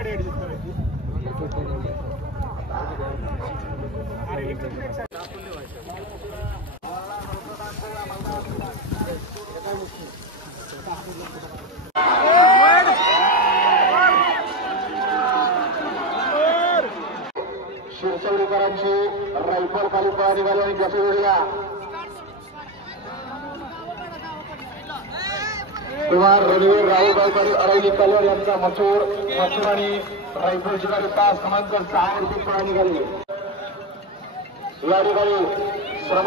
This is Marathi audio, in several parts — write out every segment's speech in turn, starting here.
शिरसवडीकरांची रायफल खाली पळा निघाली आणि कसे वेळा कुमार रणवीर राहुल गावकरी अरविंद कलर यांचा मथुर आणि रायफल शिकारी 5 क्रमांक 6 वरती पळा निघाली या ठिकाणी श्रम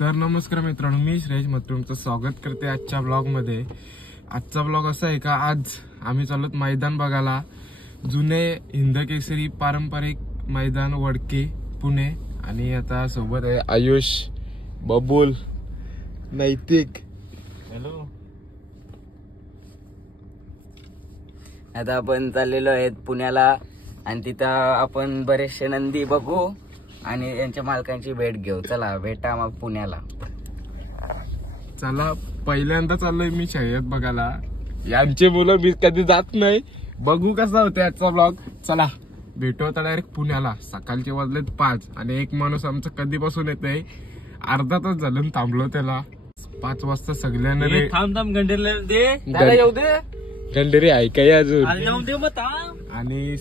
तर नमस्कार मित्रांनो, मी श्रेयश मग तुमचं स्वागत करते आजच्या ब्लॉग मध्ये। आजचा ब्लॉग असा आहे का आज आम्ही चाललोत मैदान बघायला, जुने हिंदकेसरी पारंपरिक मैदान वडके पुणे। आणि आता सोबत आहे आयुष, बबुल, नैतिक। हॅलो। आता आपण चाललेलो आहेत पुण्याला आणि तिथं आपण बरेचसे नंदी बघू आणि यांच्या मालकांची भेट घेऊ। चला भेटा मग पुण्याला। चला, पहिल्यांदा चाललोय मी शर्यत बघायला। यांचे मुलं मी कधी जात नाही, बघू कसा होता आजचा ब्लॉग। चला भेटू आता डायरेक्ट पुण्याला। सकाळचे वाजलेत 5 आणि एक माणूस आमचं कधीपासून येतोय, अर्धा तास झालं थांबलो त्याला। 5 वाजता सगळ्यांना थांब गंडेरी येऊ दे, गंडेरी ऐकाय अजून। आणि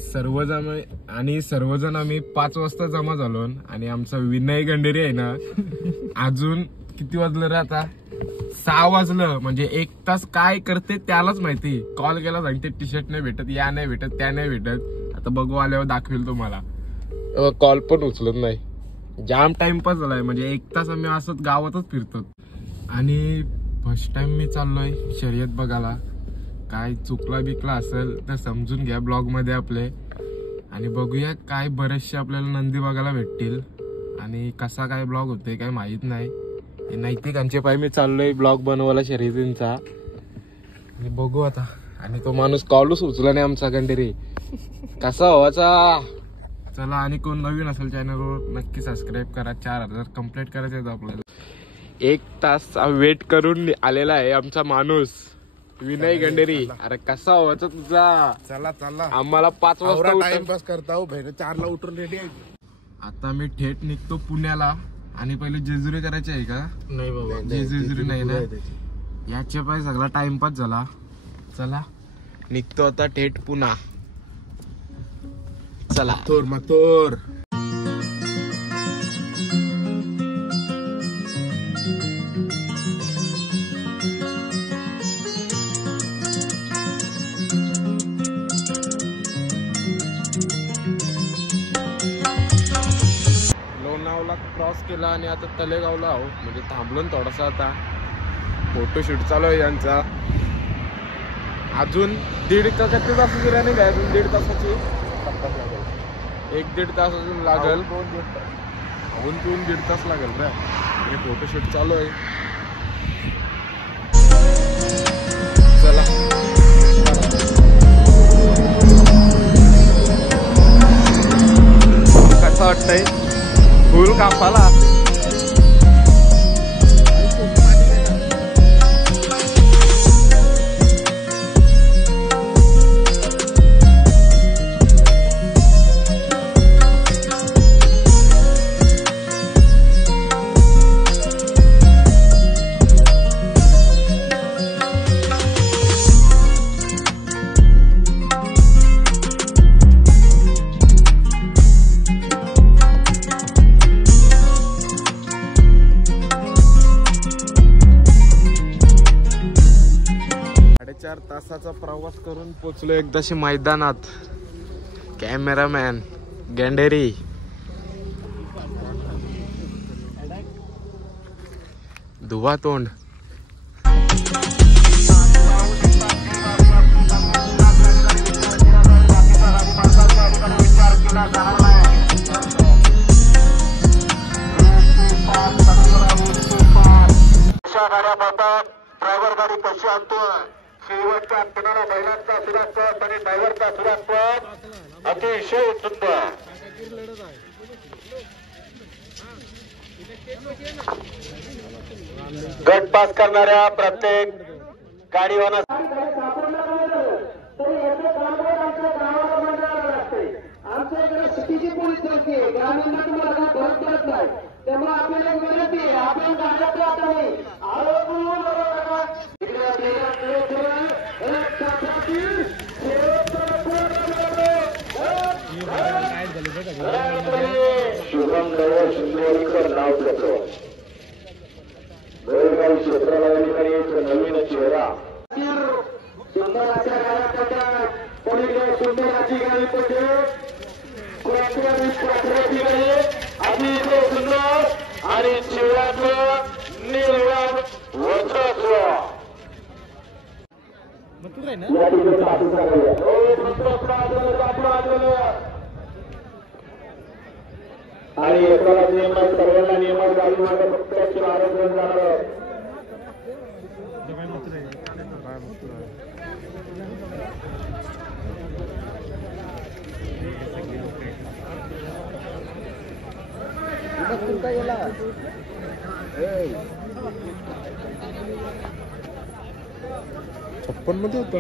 सर्वजण आम्ही 5 वाजता जमा झालो आणि आमचा विनय गंडेरी आहे ना, अजून किती वाजलं रे आता, 6 वाजलं। म्हणजे 1 तास काय करते त्यालाच माहिती। कॉल केला सांगते टी शर्ट नाही भेटत, या नाही भेटत, त्या नाही भेटत। आता बघू आल्यावर दाखवेल तुम्हाला। कॉल पण उचलत नाही, जाम टाइमपास झालाय। म्हणजे 1 तास आम्ही असंच गावातच फिरतो। आणि फर्स्ट टाइम मी चाललोय शर्यत बघायला। काय चुकला बिकला असेल तर समजून घ्या ब्लॉग मध्ये आपले। आणि बघूया काय बरेचसे आपल्याला नंदी बघायला भेटतील आणि कसा काय ब्लॉग होतोय काय माहित नाही। नैतिकांचे पाय मी चाललोय ब्लॉग बनवायला शर्यतींचा आणि बघू आता। आणि तो माणूस कॉलच उचला नाही आमचा गंडेरी, कसा व्हायचा। चला, आणि कोण नवीन असेल चॅनलवर नक्की सबस्क्राईब करा। 4000 कंप्लीट करायचे आहेत आपल्याला। 1 तास वेट करून आलेला आहे आमचा माणूस विनय गंडेरी। अरे कसा व्हायचा तुझा। चला चला, आम्हाला 5 वाजता टाइमपास करता हो, 4 ला उठून रेडी आहे। आता मी थेट निघतो पुण्याला। आणि पहिले जेजुरी करायची आहे का? नाही बाबा, जेजुरी नाही ना, याच्या पाय सगळा टाइमपास झाला। चला निघतो आता थेट पुणा। चला मथुर क्रॉस केला आणि आता तलेगावला आहो। म्हणजे थांबलो थोडासा, आता फोटोशूट चालू आहे यांचा। अजून 1.5 तासाची तासाची रनिंग आहे, अजून 1.5 तासाची 1-1.5 तास अजून लागेल। अजून 1.5 तास लागेल रे। आणि फोटोशूट चालू आहे। चला कसं वाटतंय फुल कापाला। तासाचा प्रवास करून पोचलो एकदाशी मैदानात। कॅमेरामॅन गंडेरी, धुवा तोंड पट आणि ड्रायव्हरचा सुरात अतिशय सुंदर. गट पास करणाऱ्या प्रत्येक गाडीवाला आमच्या इकडे सिटीची पोलीस चौकी आहे. ग्रामीणला तुम्हाला काय फरक पडत नाही. त्यामुळे आपल्याला एक विनंती आहे, आपण गाड्यात राहत नाही. शुभम ड्रायव्हर शिंदेवाडीकर नाव त्याचं बेळगाव क्षेत्राला या ठिकाणी एक नवीन चेहरा. सुंदर अशा गाड्या पडतात. पलीकडे सुंदर अशी गाडी पडते. क्रॉसची गाडी अतिशय सुंदर आणि शिवराचं निर्वाण वर्चस्व या ठिकाणी आणि एकाला नियमात सर्वांना नियमात गाडी मागे फक्त आरोग्य जाणार. छप्पन मध्ये होत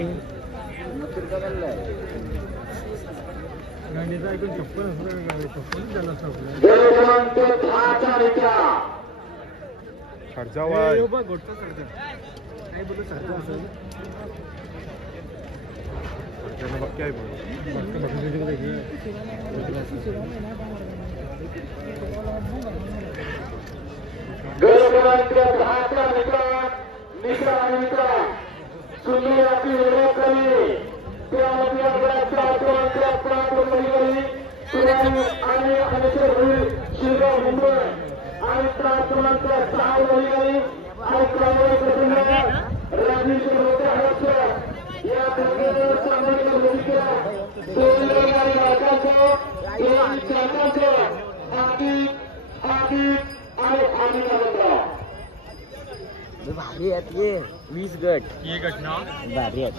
भारी आहेत ये 20 गट ये गट ना भारी आहेत.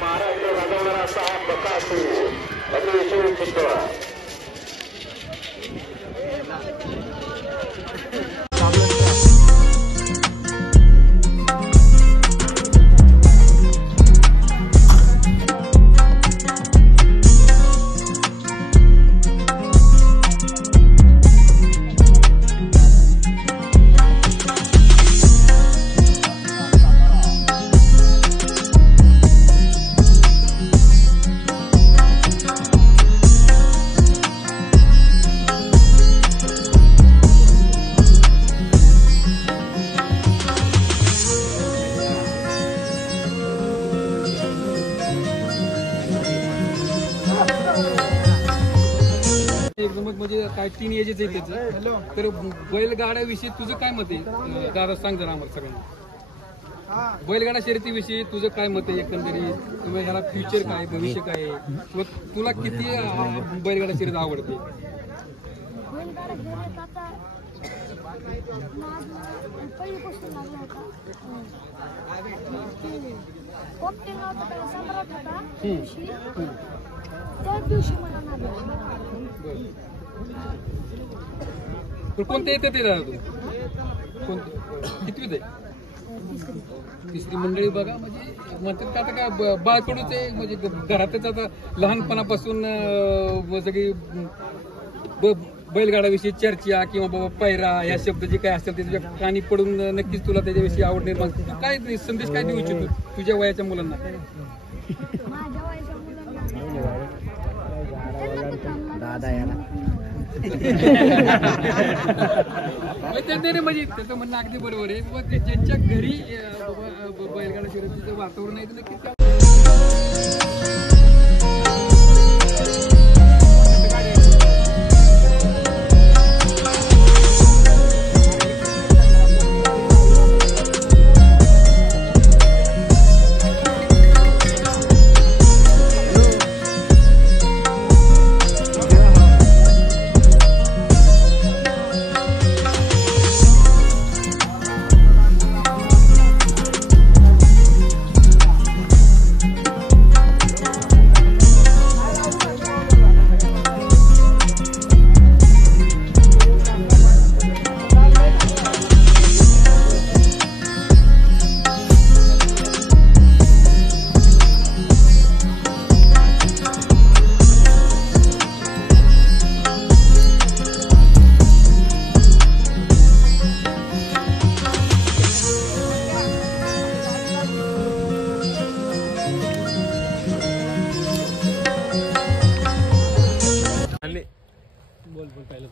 महाराष्ट्र राजवणारा असा हा प्रकाश अतिशय सुंदर. म्हणजे काय 3 एजेस आहे त्याचं. तर बैलगाड्याविषयी तुझं काय मत आहे दादा, सांग जरा आम्हाला सगळ्यांना. बैलगाडा शर्यतीविषयी तुझं काय मत आहे एकंदरीत, किंवा ह्याला फ्युचर काय, भविष्य काय आहे, किंवा तुला किती बैलगाडा शर्यत आवडते? कोणते येते ते दादा तू? कोणते कितवीत आहे? तिसरी मंडळी बघा. म्हणजे म्हणतात का आता काय बाळकडूच आहे, म्हणजे घरातच आता लहानपणापासून सगळी बैलगाडाविषयी चर्चा किंवा बाबा पैरा या शब्द जे काय असतात त्याच्या कानी पडून नक्कीच तुला त्याच्याविषयी आवड निर्माण. काय संदेश काय देऊ इच्छितो तुझ्या वयाच्या मुलांना? माझ्या वयाच्या मुलांना म्हणजे त्याचं म्हणणं अगदी बरोबर आहे. बाबा ज्यांच्या घरी बैलगाडा शर्यतीचं वातावरण आहे नक्की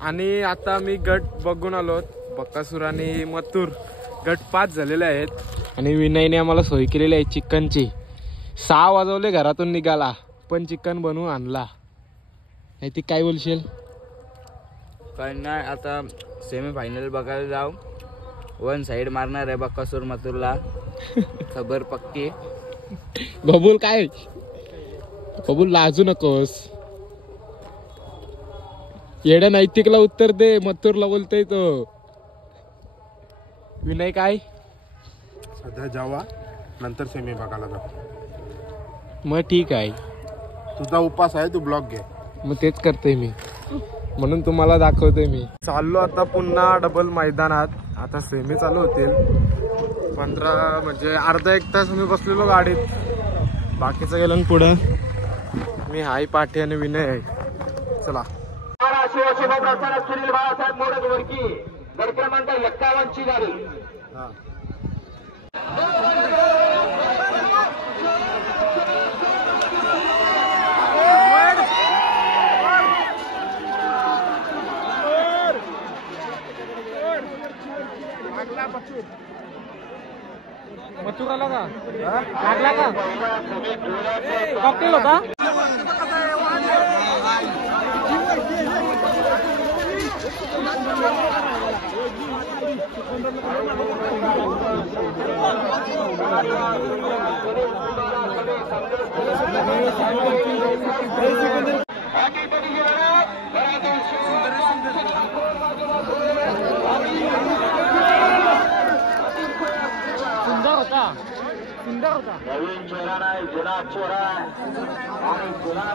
आणि आता मी गट बघून आलो. बक्कासूर आणि मथुर गट 5 झालेले आहेत. आणि विनयने आम्हाला सोय केलेली आहे चिकनची. 6 वाजवले घरातून निघाला पण चिकन बनवून आणला. ती काय बोलशील? काय नाही, आता सेमी फायनल बघायला जाऊ. 1 साइड मारणार आहे बक्कासूर मथुरला, खबर पक्की. बबूल काय बबूल लाजू नकोस. येड्या नैतिकला उत्तर दे. मथुरला बोलतोय तो. विनय काय सध्या जावा, नंतर सेमी बघायला जा. मग ठीक आहे, तुझा उपास आहे, तू ब्लॉग घे. मग तेच करतोय मी, म्हणून तुम्हाला दाखवतोय मी. चाललो आता पुन्हा डबल मैदानात. आता सेमी चालू होतील. 15 म्हणजे अर्धा 1 तास मी बसलेलो गाडीत. बाकीचं गेलं पुढं. मी हाय पाठी आणि विनय आहे. चला. शिवशिवा सुनील बाळासाहेब मोडक वरकी गट क्रमांक 51 ची गाडी. मथुर आला का? लागला का? कॉकटेल होता? सुंदर होता. नवीन चेहरा नाही, जुना चेहरा आणि जुना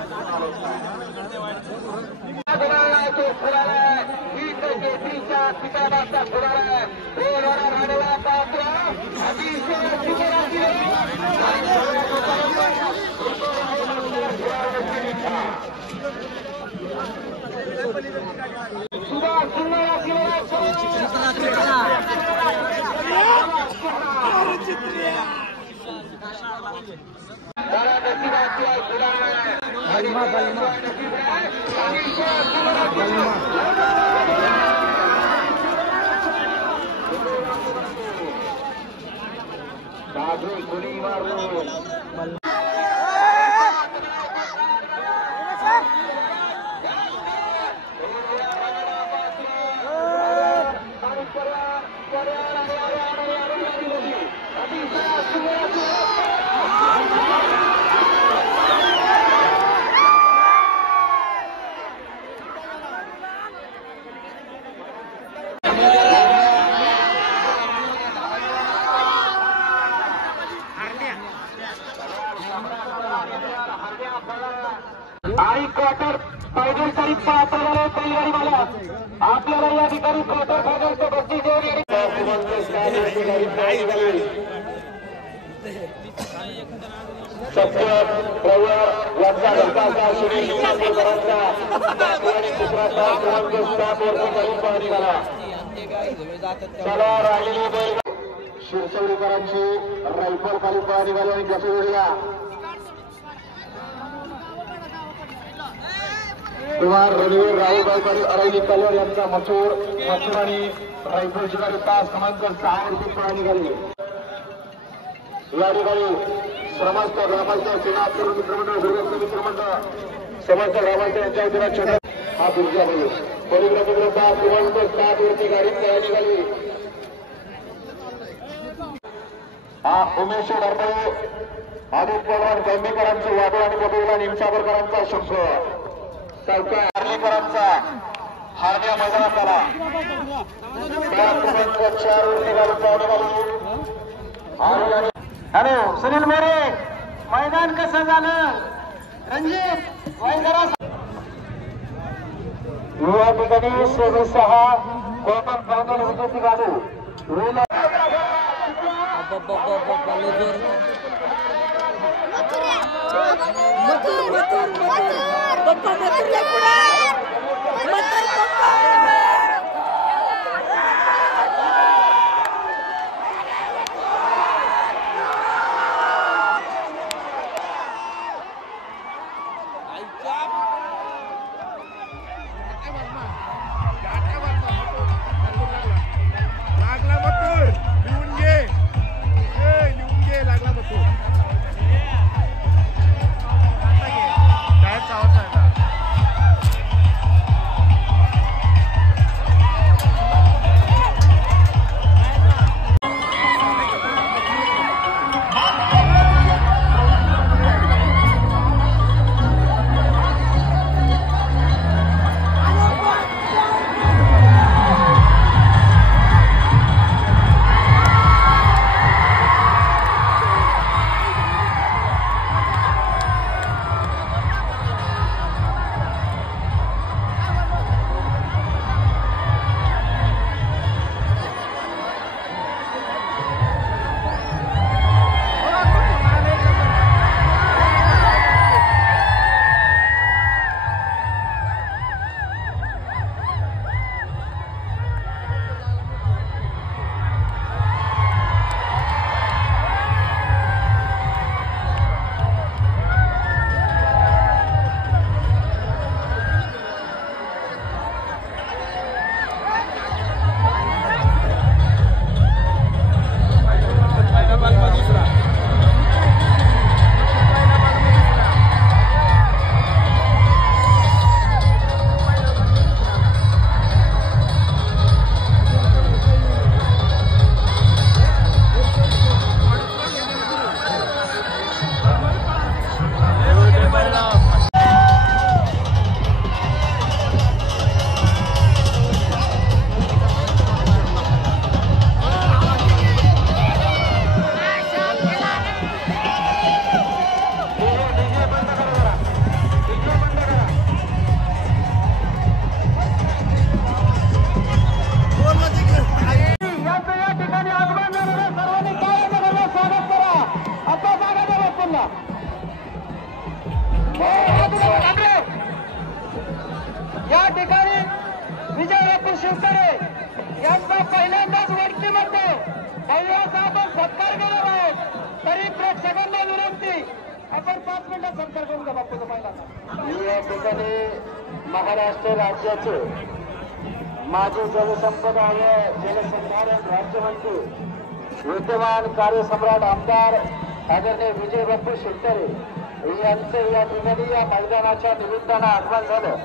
आणि क्वार्टर फायनल तारीख पाहता तयारी मला आपल्याला या ठिकाणी क्वार्टर फायनलचं बक्षीस सत्य प्रवर यांचा धक्काचा सुनील शिवाजीकरांचा आणि चित्राचा क्रमांक स्टॉपवरती करून पाहणी झाला. चला राहिलेली बैल शिरसवडीकरांची रायफल खाली पाहणी झाली आणि कसोडीला कुमार रणवीर राहुल गायकवाड अरविंद कलर यांचा मसूर आणि रायफल शिकारी 5 क्रमांक 6 वरती निघाली. या ठिकाणी समस्त ग्रामांच्या सेनापूर मित्रमंडळ गुरुदत्त मित्रमंडळ समस्त ग्रामांच्या यांच्या वतीनं छोटा हा दुर्गा बोलू परिक्रमेकडे 5 क्रमांक 7 वरती गाडी तयार निघाली. हा उमेश डरबळे आदित्य पवार गंभीकरांचं वादळ आणि बदलला निमसागरकरांचा शंख सरकार हार्लीकरांचा हार्या मैदानात आला. 4 क्रमांक 4 वरती गाडी तयार निघाली. हॅलो सुनील मोरे मैदान कसं झालं रणजित वाईजरा या ठिकाणी 6 कोकण फायनल होती ती गाडी लागला मथुर लिहून घे लागला मथुर कायचा आवाज आहे. या ठिकाणी विजय बापू शिवतरे यांचा पहिल्यांदाच वडकीमध्ये भव्याचा आपण सत्कार करणार आहोत. तरी प्रेक्षकांना विनंती आपण 5 मिनिटात सत्कार करून घ्या बापूचा पहिल्यांदा. या ठिकाणी महाराष्ट्र राज्याचे माजी जलसंपदा व जलसंधारण राज्यमंत्री विद्यमान कार्यसम्राट आमदार आदरणीय विजय बापू शिवतरे यांचं या ठिकाणी या मैदानाच्या निमित्तानं आगमन झालं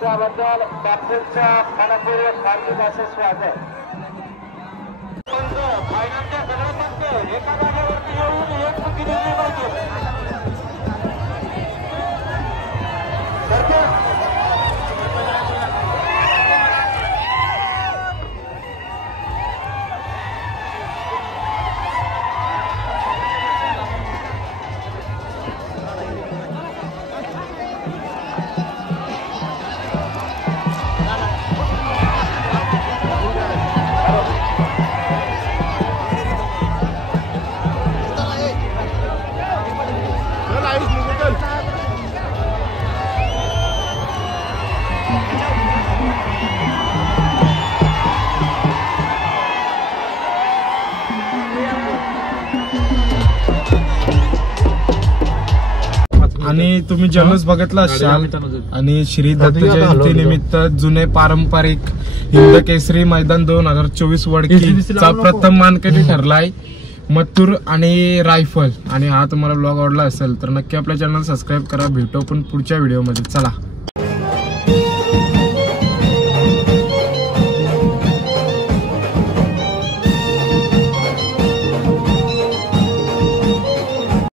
त्याबद्दल बापूंच्या मनपूर्वक हार्दिक असे स्वागत. फायनलच्या सगळं फक्त एका जागेवरती येऊन एक चुकी दिली पाहिजे. आणि तुम्ही जल्लोष बघितला असाल आणि श्री दत्त जयंती निमित्त जुने पारंपरिक हिंद केसरी मैदान 2024 वडकीचा प्रथम मानकरी ठरलाय मथुर आणि रायफल. आणि हा तुम्हाला ब्लॉग आवडला असेल तर नक्की आपल्या चॅनल सबस्क्राईब करा. भेटू पण पुढच्या व्हिडिओ मध्ये. चला.